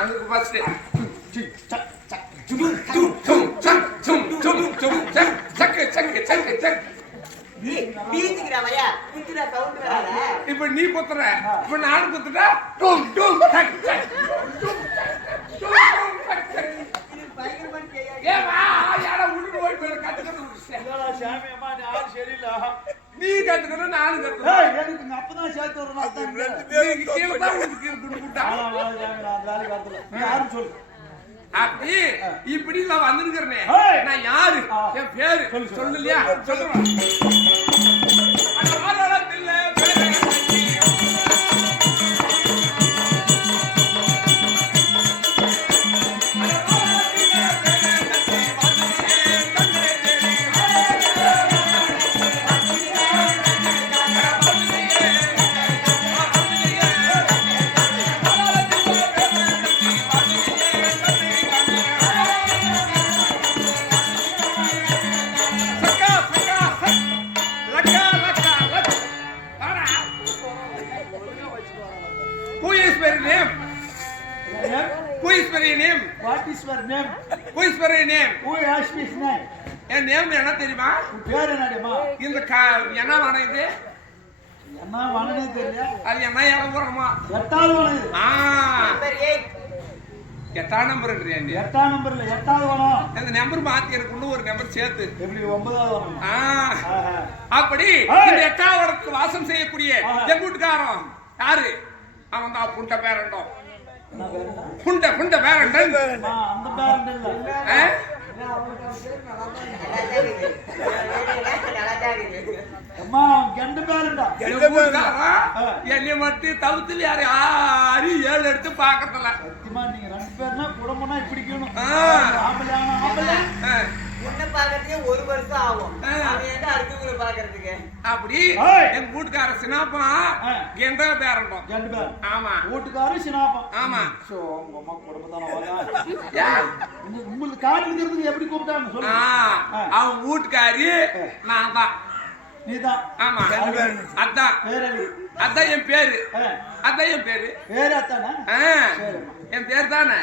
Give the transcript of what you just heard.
அதுக்கு ஃபர்ஸ்ட் இப்ப நீ குத்துற இப்ப நானும் குத்துட்டா நீ கத்துக்கணும் நானும் கத்துக்கணும் அப்பதான் சேர்த்து சொல்லு அப்படி இப்படி நான் வந்திருக்கிறேனே நான் யாரு என் பேரு சொல்லலையா சொல்லுவேன் என் நேம் என்ன தெரியுமா? பேர் என்னடிமா? இந்த என்ன வானம் இது? என்ன வானனே தெரியல. அது என்ன இறங்குறோமா? எட்டாவது வானம். எட்டாம் நம்பர்ன்றியா நீ? எட்டாம் நம்பர்ல எட்டாவது வானம். இந்த நம்பர் மாத்தி எனக்கு ஒரு நம்பர் சேர்த்து. எப்படி ஒன்பதாவது வானம்? அப்படி இந்த எட்டாவது வானத்துக்கு வாசம் செய்யக்கூடிய என் வீட்டுக்காரன் யாரு? அவன் தான் புண்ட பேரண்டம். புண்ட புண்ட பேரண்டன். அந்த பேரண்டன் இல்ல. என்னை மட்டும் தவிர்த்து வேற யாரும் 7 எடுத்து பாக்கறதில்ல. நீங்க 2 பேர்னா குடும்பம்னா இப்படிக்கணும். ஒரு வருஷம் ஆகும் அடுத்தவங்களை பாக்குறதுக்கு. அப்படி என் வீட்டுக்கார சினாப்பா கெண்டா பேரண்டம். ஆமா வீட்டுக்காரர் சினாப்பா. ஆமா உங்க அம்மா குடும்பத்தான உங்களுக்கு காரணம் எப்படி கூப்பிட்டாங்க சொல்லு. அவன் வீட்டுக்காரி நான் தான். நீதான். ஆமா அதான் அதான் என் பேரு. அதான் என் பேரு. பேரு அத்தானே? என் பேர் தானே.